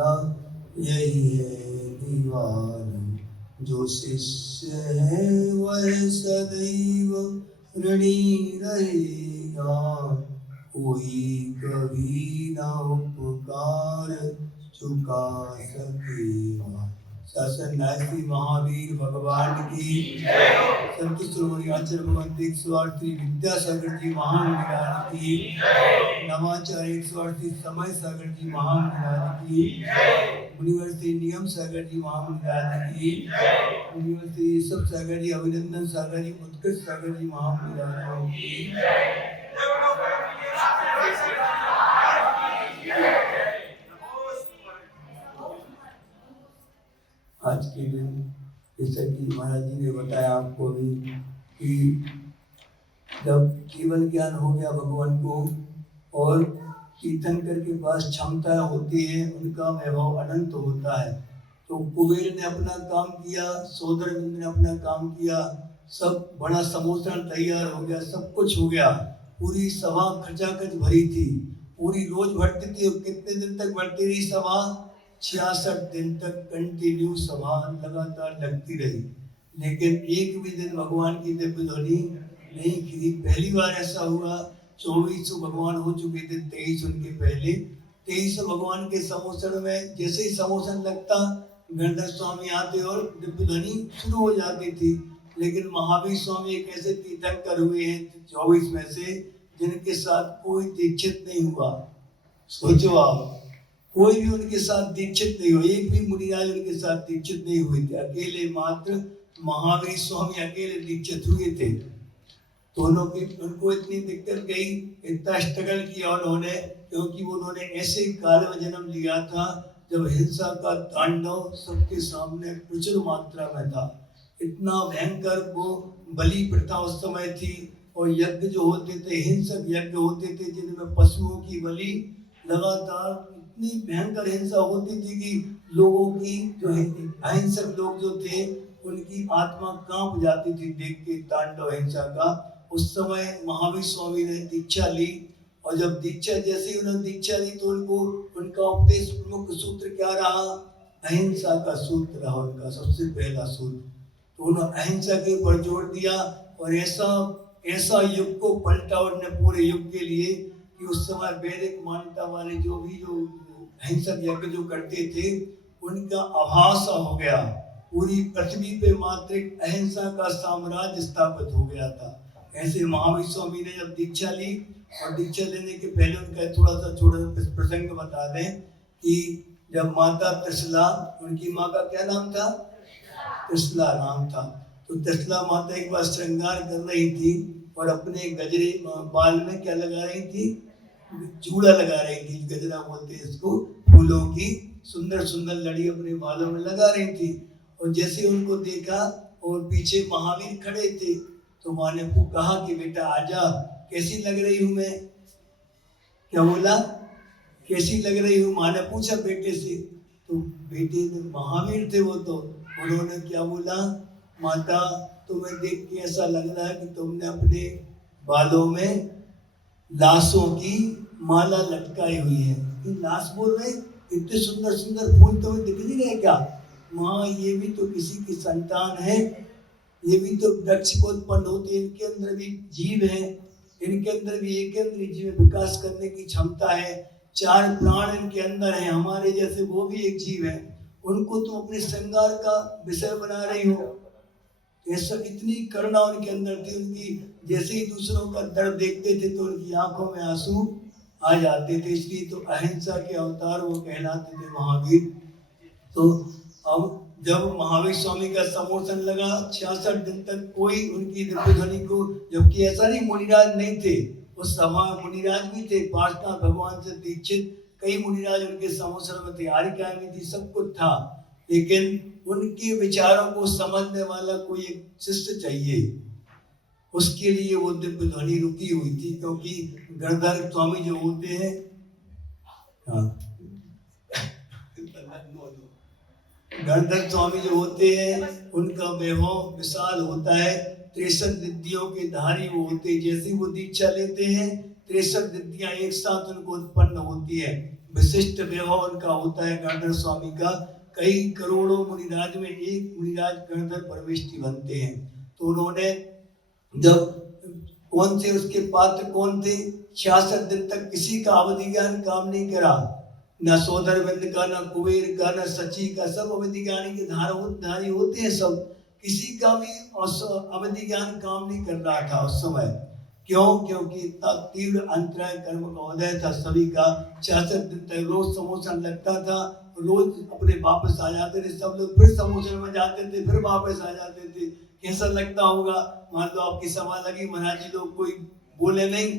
मेरा यही है दीवार। जो शिष्य है वह सदैव ऋणी रहेगा, कोई कभी न उपकार चुका सकेगा। शासन महावीर भगवान की संत शिरोमणि आचार्य भगवंत 138 विद्यासागर जी महामंडल की, नवाचार्य 138 समय सागर जी महामंडल की, यूनिवर्सिटी नियम सागर जी महामंडल की, यूनिवर्सिटी सब सागर जी, अभिनंदन सागर जी, उत्कृष्ट सागर जी महामंडल की। आज के दिन जैसा कि महाराज जी ने बताया आपको भी कि जब केवल ज्ञान हो गया भगवान को और तीर्थंकर के पास क्षमता होती है, उनका वैभव अनंत होता है। तो कुबेर ने अपना काम किया, सोदरबिंद ने अपना काम किया, सब बड़ा समोसन तैयार हो गया, सब कुछ हो गया, पूरी सभा खचाखच भरी थी, पूरी रोज भरती थी। कितने दिन तक भरती रही सभा? 66 दिन तक कंटिन्यू सभा लगातार लगती रही, लेकिन एक भी दिन भगवान की दिव्य ध्वनि नहीं खिली। पहली बार ऐसा हुआ, 24 भगवान हो चुके थे, 23 उनके पहले, 23 भगवान के समोसन में जैसे ही समोसन लगता गणधर स्वामी आते और दिव्य ध्वनि शुरू हो जाती थी। लेकिन महावीर स्वामी एक ऐसे तीर्थंकर हुए हैं 24 में से जिनके साथ कोई दीक्षित नहीं हुआ। सोचो आप, कोई भी उनके साथ दीक्षित नहीं हुआ, एक भी मुनिराज उनके साथ दीक्षित नहीं हुए थे, अकेले मात्र महावीर स्वामी अकेले दीक्षित हुए थे। दोनों की उनको इतनी दिक्कत गई, इतना स्ट्रगल किया उन्होंने, क्योंकि उन्होंने ऐसे काल में जन्म लिया था जब हिंसा का तांडव सबके सामने प्रचुर मात्रा में था। इतना भयंकर वो बलि प्रथा उस समय थी, और यज्ञ जो होते थे हिंसक यज्ञ होते थे जिनमें पशुओं की बलि लगातार, इतनी भयंकर हिंसा होती थी कि लोगों की जो अहिंसक लोग जो थे उनकी आत्मा कांप जाती थी देख के तांडव हिंसा का। उस समय महावीर स्वामी ने दीक्षा ली, और जब दीक्षा जैसे उन्होंने दीक्षा ली तो उनको उनका उपदेश प्रमुख सूत्र क्या रहा? अहिंसा का सूत्र रहा उनका सबसे पहला सूत्र। तो उन्होंने अहिंसा के ऊपर जोर दिया, और ऐसा युग को पलटा उन्होंने पूरे युग के लिए कि उस समय वैदिक मान्यता वाले जो अहिंसक यज्ञ जो करते थे उनका आभास हो गया। पूरी पृथ्वी पे मात्र एक अहिंसा का साम्राज्य स्थापित हो गया था। ऐसे महावीर स्वामी ने जब दीक्षा ली, और दीक्षा लेने के पहले उनका थोड़ा सा प्रसंग बता दें कि जब माता त्रिशला, उनकी माँ का क्या नाम था? त्रिशला नाम था। तो त्रिशला माता एक बार श्रृंगार कर रही थी और अपने गजरे बाल में क्या लगा रही थी? चूड़ा लगा रही थी, गजरा बोलते हैं इसको, फूलों की सुंदर सुंदर लड़ी अपने बालों में लगा रही थी। और जैसे उनको देखा और पीछे महावीर खड़े थे, तो माँ ने कहा कि बेटा आजा, कैसी लग रही हूँ मैं? क्या बोला? कैसी लग रही हूँ? माँ ने पूछा बेटे से। तो बेटे महावीर थे वो, तो उन्होंने क्या बोला? माता तुम्हें देख के ऐसा लग रहा है कि तुमने अपने बालों में लाशों की माला लटकाई हुई है। कि लाश बोल रहे, इतने सुंदर सुंदर फूल तुम्हें दिख नहीं रहे क्या? माँ ये भी तो किसी की संतान है, ये भी तो वृक्ष को उत्पन्न होते, इनके अंदर भी जीव है, इनके अंदर भी एक इंद्रिय जीव विकास करने की क्षमता है, 4 प्राण इनके अंदर है, हमारे जैसे वो भी एक जीव है, उनको तुम अपने श्रृंगार का विषय बना रही हो। ऐसा इतनी करुणा उनके अंदर थी, उनकी जैसे ही दूसरों का दर्द देखते थे तो उनकी आंखों में आंसू आ जाते थे। इसलिए तो अहिंसा के अवतार वो कहलाते थे महावीर। तो अब जब महावीर स्वामी का समोसन लगा, 66 दिन तक कोई उनकी दिव्य ध्वनि को, जबकि ऐसा नहीं मुनिराज नहीं थे उस सभा में, मुनिराज भी थे, पार्षद भगवान से दीक्षित कई मुनिराज उनके समोसन में थे, आरिका में थी, सब कुछ था, लेकिन उनके विचारों को समझने वाला कोई एक शिष्य चाहिए, उसके लिए वो दिव्य ध्वनि रुकी हुई थी। क्योंकि गणधर स्वामी जो होते हैं, गणधर स्वामी जो होते हैं उनका वैभव विशाल होता है, 63 रिद्धियों के धारी वो होते हैं। जैसे वो दीक्षा लेते हैं 63 रिद्धियां एक साथ उनको उत्पन्न होती है। विशिष्ट वैभव उनका होता है गणधर स्वामी का। कई करोड़ों मुनिराज में एक मुनिराज गणधर परमेष्ठी बनते हैं। तो उन्होंने जब कौन से उसके पात्र कौन थे, 66 दिन तक किसी का अवधि ज्ञान काम नहीं करा, न सोदरबिंद का, न कुबेर का, न सची का। सब अवधि ज्ञानी के धारी होते हैं सब, किसी का भी अवधि ज्ञान काम नहीं कर रहा था उस समय। क्यों? क्योंकि इतना तीव्र अंतराय कर्म का उदय था सभी का। 66 दिन तक रोज समोसन लगता था, रोज अपने वापस आ जाते थे सब लोग, फिर समोसन में जाते थे, फिर वापस आ जाते थे। कैसा लगता होगा? मान लो आपकी सभा लगी, महाराज जी लोग कोई बोले नहीं,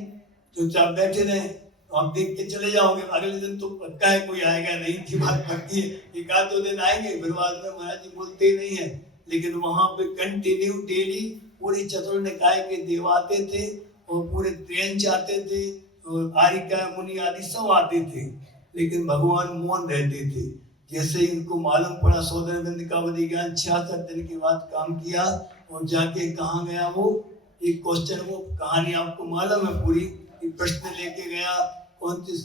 चुपचाप बैठे रहे, तो आप देख के चले जाओगे, अगले दिन तो पक्का है कोई आएगा नहीं की बात पक्की है, एक आध 2 दिन आएंगे, फिर बाद में महाराज जी बोलते ही नहीं है। लेकिन वहां पे कंटिन्यू डेली पूरी चतुर निकाय के देव आते थे और पूरे ट्रेन जाते थे और आरिका मुनि आदि सब आते थे, लेकिन भगवान मौन रहते थे। जैसे ही उनको मालूम पड़ा सोदरबिंद का अवधि ज्ञान 66 दिन के बाद काम किया, और जाके कहाँ गया वो, एक क्वेश्चन, वो कहानी आपको मालूम है पूरी, प्रश्न लेके गया, कौन सी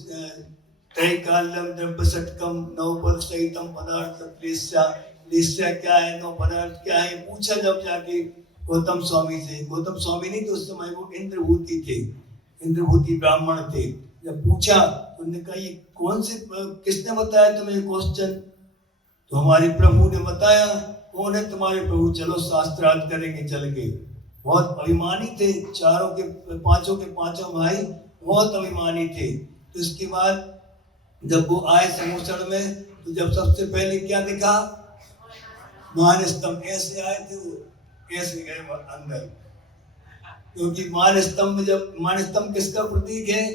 तय कालम द्रव्य षटकम नवपद सहितम पदार्थ क्लेशा, क्लेशा क्या है, नौ पदार्थ क्या है, पूछा जब जाके गौतम स्वामी से। गौतम स्वामी नहीं तो उस समय वो इंद्रभूति थे, इंद्रभूति ब्राह्मण थे। जब पूछा तो उन्होंने कहा ये कौन से, किसने बताया तुम्हें क्वेश्चन? तो हमारे प्रभु ने बताया। कौन है तुम्हारे प्रभु? चलो शास्त्रार्थ करेंगे चल के। बहुत अभिमानी थे, चारों के पांचों भाई बहुत अभिमानी थे। तो इसके बाद जब वो आए समोसण में, तो जब सबसे पहले क्या देखा, मान स्तंभ। कैसे आए थे वो, कैसे गए अंदर? क्योंकि मान स्तंभ, जब मान स्तंभ किसका प्रतीक है?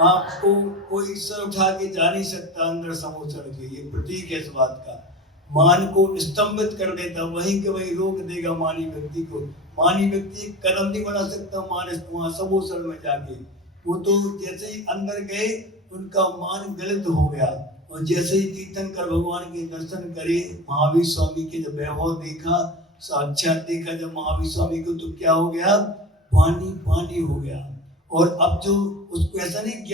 आपको कोई सर उठा के जा नहीं सकता अंदर समोसण के, ये प्रतीक है इस बात का। मान को स्तंभित कर देता, वहीं के वहीं रोक देगा मानी व्यक्ति को। मानी व्यक्ति कदम नहीं बढ़ा सकता मान समोसण में जाके। वो तो जैसे ही अंदर गए उनका मान गलत हो गया, और जैसे ही तीर्थंकर भगवान के दर्शन करे, महावीर स्वामी के जब वैभव देखा, साक्षात देखा जब महावीर स्वामी को, तो क्या हो गया, पानी पानी हो गया। और अब जो उसको ऐसा नहीं,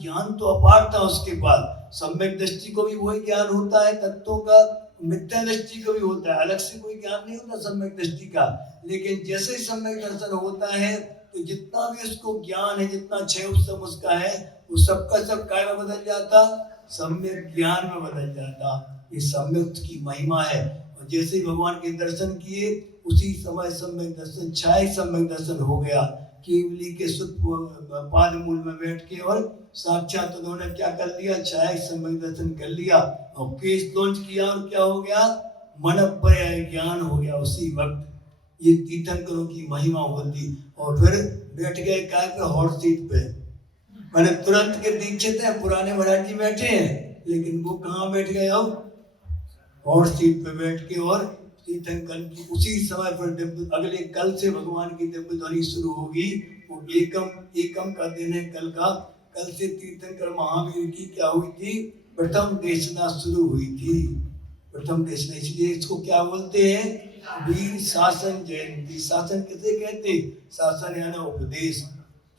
ज्ञान तो अपार था उसके बाद। सम्यक दृष्टि को भी वही ज्ञान होता है तत्वों का, मिथ्या दृष्टि को भी होता है, अलग से कोई ज्ञान नहीं होता सम्यक दृष्टि का। लेकिन जैसे ही सम्यक दर्शन होता है, तो जितना भी उसको ज्ञान है, जितना क्षय उपशम उसका है, वो सबका सब काय में बदल जाता, सम्यक ज्ञान में बदल जाता। ये सम्यक की महिमा है। और जैसे ही भगवान के दर्शन किए, उसी समय सम्यक दर्शन, छाय सम्यक दर्शन हो गया। केवली के सुत पाद मूल में बैठ के, और साक्षात उन्होंने क्या कर लिया, छाया सम्यक दर्शन कर लिया, और केस लॉन्च किया, और क्या हो गया, मन पर ज्ञान हो गया उसी वक्त। ये तीर्थंकरों की महिमा होती। और फिर बैठ गए काय पे, हॉट सीट पे, मैंने तुरंत के दीक्षित है, पुराने महाराज जी बैठे हैं, लेकिन वो कहाँ बैठ गए, अब हॉट सीट पे बैठ के। और तीर्थंकर की उसी समय पर अगले कल से भगवान की दिव्य ध्वनि शुरू होगी। वो एकम का दिन है कल का। कल से तीर्थंकर महावीर की क्या हुई थी, प्रथम देशना शुरू हुई थी। प्रथम देशना, इसलिए इसको क्या बोलते हैं, वीर शासन जयंती। शासन किसे कहते, शासन यानी उपदेश।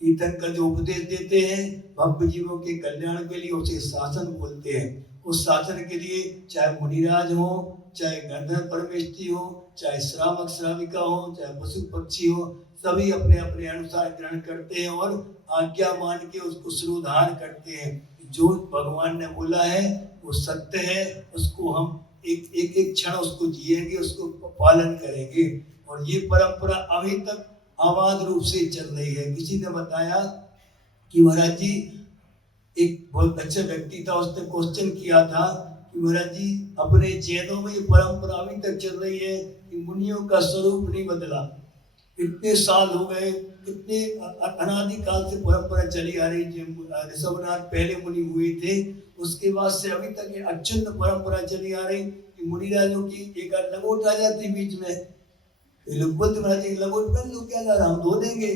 तीर्थंकर जो उपदेश देते हैं भक्त जीवों के कल्याण के लिए, उसे शासन बोलते हैं। उस शासन के लिए चाहे मुनिराज हो, चाहे गंधर्व परमेष्ठी हो, चाहे श्रावक श्राविका हो, चाहे पशु पक्षी हो, सभी अपने अपने अनुसार ग्रहण करते हैं और आज्ञा मान के उसको शिरोधार करते हैं। जो भगवान ने बोला है वो सत्य है, उसको हम एक क्षण उसको जिएंगे, उसको पालन करेंगे। और ये परंपरा अभी तक अबाध रूप से चल रही है। किसी ने बताया कि महाराज जी, एक बहुत अच्छा व्यक्ति था, उसने क्वेश्चन किया था कि महाराज जी, अपने जैनों में ये परंपरा अभी तक चल रही है कि मुनियों का स्वरूप नहीं बदला, इतने साल हो गए, कितने अनादिकाल से परंपरा चली आ रही है। ऋषभनाथ पहले मुनि हुए थे, उसके बाद से अभी तक ये अक्षुण्ण परंपरा चली आ रही कि मुनिराजों की एक लंगोट आ जाती बीच में। लोग बोलते महाराज जी लंगोट पहन लो, क्या जा रहा, हम धो देंगे,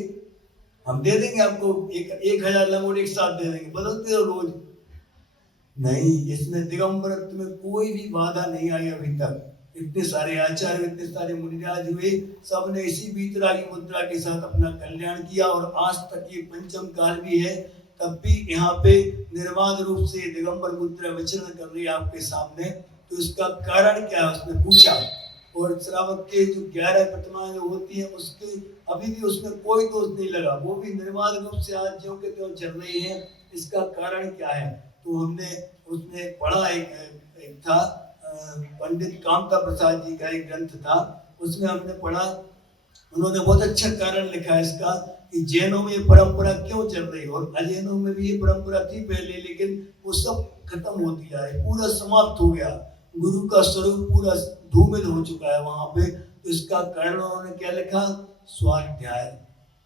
हम दे देंगे आपको 1000 लंगोट एक साथ दे देंगे, बदलते हो रोज। नहीं, इसमें दिगंबरत्व में कोई भी बाधा नहीं आई अभी तक। इतने सारे आचार्य, इतने सारे मुनिराज हुए, सबने इसी बीतरागी मुद्रा के साथ अपना कल्याण किया। और आज तक ये पंचम काल भी है तब भी यहाँ पे निर्बाध रूप से दिगंबर मुद्रा विचरण कर रही है आपके सामने। तो इसका कारण क्या है उसने पूछा। और श्रावक के जो 11 प्रतिमाएं जो होती हैं उसके अभी भी उसमें कोई दोष नहीं लगा, वो भी निर्बाध रूप से आज ज्यों के त्यों चल रही है। इसका कारण क्या है? तो हमने उसमें पढ़ा, एक था पंडित कामता प्रसाद जी का एक ग्रंथ था, उसमें हमने पढ़ा, उन्होंने बहुत अच्छा कारण लिखा है इसका कि जैनों में ये परंपरा क्यों चल रही है। और अजैनों में भी ये परंपरा थी पहले, लेकिन वो सब खत्म होती जा रही, पूरा समाप्त हो गया, गुरु का स्वरूप पूरा धूमिल हो चुका है वहां पे। तो इसका कारण उन्होंने क्या लिखा? स्वाध्याय।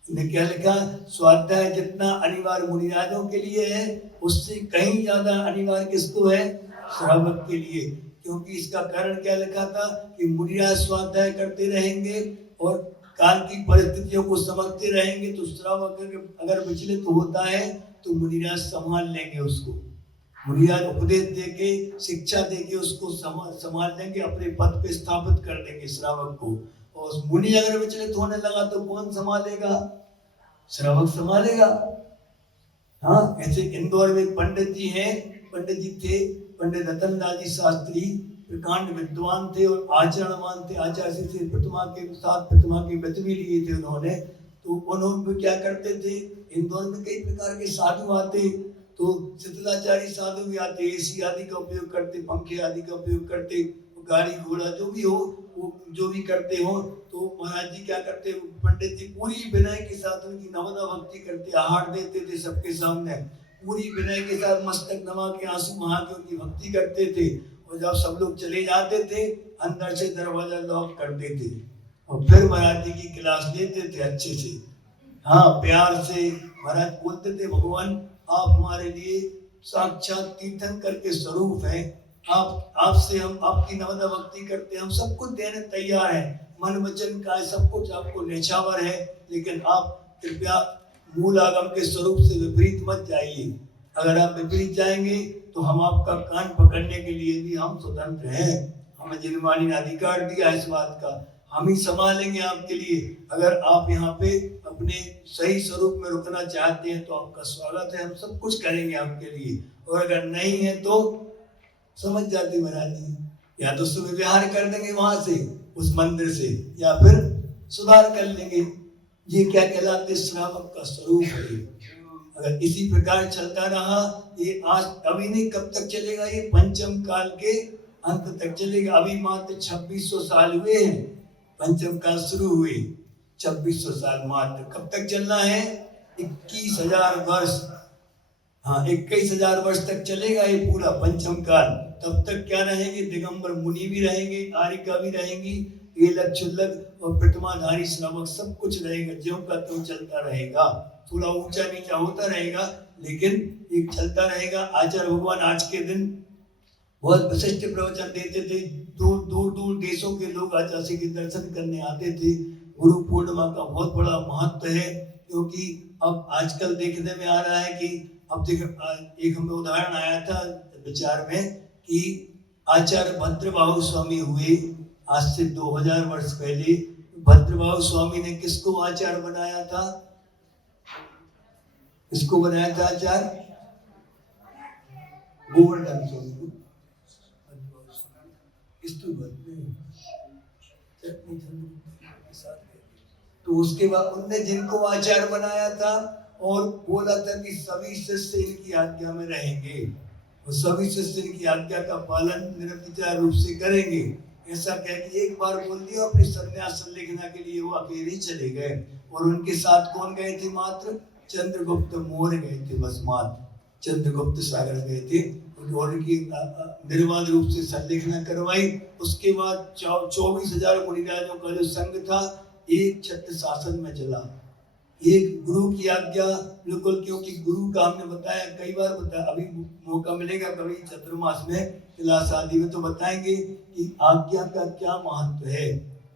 ने क्या लिखा? स्वाध्याय जितना अनिवार्य मुनिराजों के लिए है, उससे कहीं ज्यादा अनिवार्य किसको है? श्रावक के लिए। क्योंकि इसका कारण क्या लिखा था कि मुनिराज स्वाध्याय करते रहेंगे और काल की परिस्थितियों को समझते रहेंगे, तो श्रावक अगर विचलित होता है तो मुनिराज संभाल लेंगे उसको। मुनिराज उपदेश देके, शिक्षा देके उसको संभाल लेंगे, अपने पद पे स्थापित कर देंगे श्रावक को। और मुनि अगर विचलित होने लगा तो कौन संभालेगा? श्रावक संभालेगा। हाँ, ऐसे इंदौर में पंडित जी हैं, पंडित जी थे, पंडित रतनलाल जी शास्त्री, प्रकांड विद्वान थे और आचरणवान थे। आचार्य से प्रतिमा के साथ प्रतिमा के व्रत भी लिए थे उन्होंने। तो उन्होंने क्या करते थे, इंदौर में कई प्रकार के साधु आते, तो शीतलाचारी साधु भी आते, एसी आदि का उपयोग करते, पंखे आदि का उपयोग करते, गाड़ी घोड़ा जो भी हो वो जो भी करते हो। तो महाराज जी क्या करते, पंडित जी पूरी विनय के साथ उनकी नवदा भक्ति करते, आहार देते थे सबके सामने, पूरी विनय के साथ मस्तक नमा के आंसू बहा के उनकी भक्ति करते थे। और जब सब लोग चले जाते थे अंदर से दरवाजा लॉक कर देते और फिर महाराज जी की क्लास लेते थे अच्छे से। हाँ, प्यार से महाराज बोलते थे, भगवान आप हमारे लिए साक्षात तीर्थंकर के स्वरूप हैं, आपसे हम आपकी नवदा भक्ति करते हैं, हम सब कुछ देने तैयार हैं, मन वचन काय सब कुछ आपको निछावर है, लेकिन आप कृपया मूल आगम के स्वरूप से विपरीत मत जाइए। अगर आप विपरीत जाएंगे तो हम आपका कान पकड़ने के लिए भी हम स्वतंत्र हैं, हमें जिनवाणी ने अधिकार दिया इस बात का, हम ही संभालेंगे आपके लिए। अगर आप यहाँ पे अपने सही स्वरूप में रुकना चाहते हैं तो आपका स्वागत है, हम सब कुछ करेंगे आपके लिए। और अगर नहीं है तो समझ जाते महाराज जी, या तो सुव्यवहार कर देंगे वहां से उस मंदिर से, या फिर सुधार कर लेंगे। ये क्या कहलाते? श्रावक का स्वरूप है। अगर इसी प्रकार चलता रहा, ये आज अभी नहीं कब तक चलेगा, ये पंचम काल के अंत तक चलेगा। अभी मात्र 2600 साल हुए हैं, पंचम काल शुरू हुए 2600 साल मात्र। कब तक चलना है? 21,000 वर्ष। हाँ, 21,000 वर्ष तक चलेगा ये पूरा पंचम काल। तब तक क्या रहेंगे? दिगंबर मुनि भी रहेंगे, आरिका भी रहेंगी, ये लक्षुल्लक और प्रतिमाधारी श्रावक सब कुछ रहेगा, ज्यों का त्यों चलता रहेगा। थोड़ा ऊंचा नीचा होता रहेगा लेकिन एक चलता रहेगा। आचार्य भगवान आज के दिन बहुत विशिष्ट प्रवचन देते थे, दूर दूर दूर देशों के लोग आचार्य के दर्शन करने आते थे। गुरु पूर्णिमा का बहुत बड़ा महत्व है, क्योंकि अब आजकल देखने में आ रहा है कि अब देख, एक हमें उदाहरण आया था विचार में कि आचार्य भद्रबाहु स्वामी हुए आज से 2000 वर्ष पहले। भद्रबाहु स्वामी ने किसको आचार्य बनाया था? किसको बनाया था आचार्य? गोवर्धन स्वामी को। तो उसके बाद उनने जिनको आचार्य बनाया था और बोला था कि सभी शिष्य इनकी आज्ञा में रहेंगे और सभी शिष्य इनकी आज्ञा का पालन निरंतर रूप से करेंगे। ऐसा कह के एक बार बोल दिया, अपने सन्यास लिखना के लिए वो अकेले चले गए। और उनके साथ कौन गए थे? मात्र चंद्रगुप्त मौर्य गए थे, बस मात्र चंद्रगुप्त सागर गए थे और उनकी निर्बाध रूप से संलेखना करवाई। उसके बाद 24,000 मुनिराजों का जो संघ था एक छत्र शासन में चला, एक गुरु की आज्ञा बिल्कुल। क्योंकि गुरु का हमने बताया कई बार, बताया, अभी मौका मिलेगा कभी चतुर्मास में क्लास आदि में तो बताएंगे कि आज्ञा का क्या महत्व है।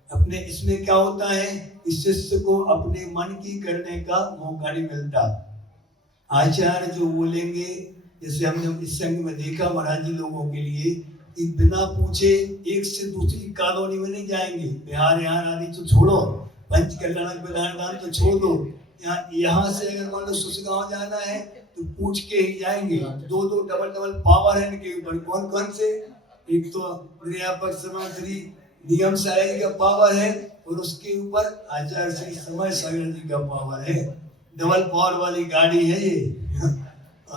अपने इसमें क्या होता है कि शिष्य को अपने मन की करने का मौका नहीं मिलता। आचार्य जो बोलेंगे, जैसे हमने इस संघ में देखा महाराज जी लोगों के लिए कि बिना पूछे एक से दूसरी कॉलोनी में नहीं जाएंगे। बिहार यहाँ आदि तो छोड़ो, पंच कल्याण विधान तो छोड़ दो, यहाँ से अगर मान लो सुसगांव जाना है तो पूछ के ही जाएंगे। दो दो डबल डबल पावर है इनके ऊपर। कौन कौन से? एक तो निर्यापक समाधि नियम सागर का पावर है और उसके ऊपर आचार्य श्री समय सागर जी का पावर है। डबल पावर वाली गाड़ी है ये।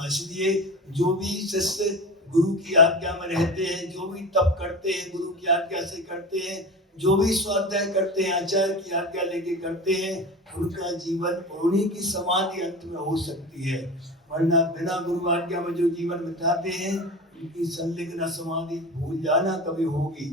इसलिए जो भी शिष्य गुरु की आज्ञा में रहते हैं, जो भी तप करते हैं गुरु की आज्ञा से करते हैं, जो भी स्वाध्याय करते हैं आचार्य की आज्ञा लेके करते हैं, उनका जीवन उन्हीं की समाधि अंत में हो सकती है। वरना बिना गुरु आज्ञा में जो जीवन बिताते हैं उनकी संलिग्न समाधि भूल जाना कभी होगी,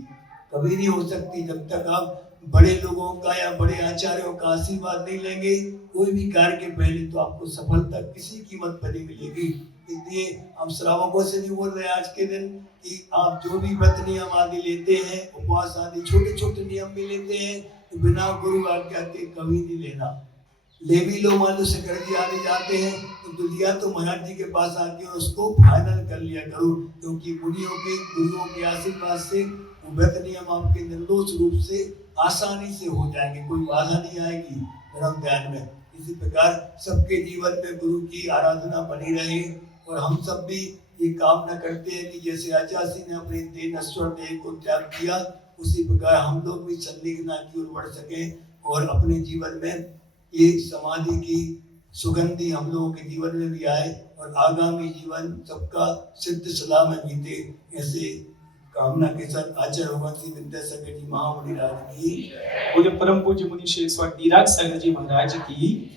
कभी नहीं हो सकती। जब तक आप बड़े लोगों का या बड़े आचार्यों का आशीर्वाद नहीं लेंगे कोई भी कार्य के पहले, तो आपको सफलता किसी कीमत पर नहीं मिलेगी। इसलिए हम श्रावकों से भी बोल रहे हैं आज के दिन कि आप जो भी व्रत नियम आदि लेते हैं, उपवास आदि छोटे छोटे नियम भी लेते हैं, तो बिना गुरु आज्ञा के कभी नहीं लेना। ले भी लो, मान लो शंकर जी आने जाते हैं तो लिया तो महाराज जी के पास आके उसको फाइनल कर लिया करो, क्योंकि मुनियों के गुरुओं के आशीर्वाद से व्रत नियम आपके निर्दोष रूप से आसानी से हो जाएंगे, कोई बाधा नहीं आएगी धर्म ध्यान में। इसी प्रकार सबके जीवन में गुरु की आराधना बनी रहे और हम सब भी ये कामना करते हैं कि जैसे आचार्य ने अपने देह नश्वर देह को त्याग किया, उसी प्रकार हम लोग भी संलिग्नता की ओर बढ़ सके और अपने जीवन में ये समाधि की सुगंधी हम लोगों के जीवन में भी आए और आगामी जीवन सबका सिद्ध सलाह में बीते। ऐसे कामना के साथ आचार्य भगवान श्री विद्यासागर जी महामुनि राज की, बोले परम पूज्य मुनि श्री स्वर्गीय राज सागर जी महाराज की।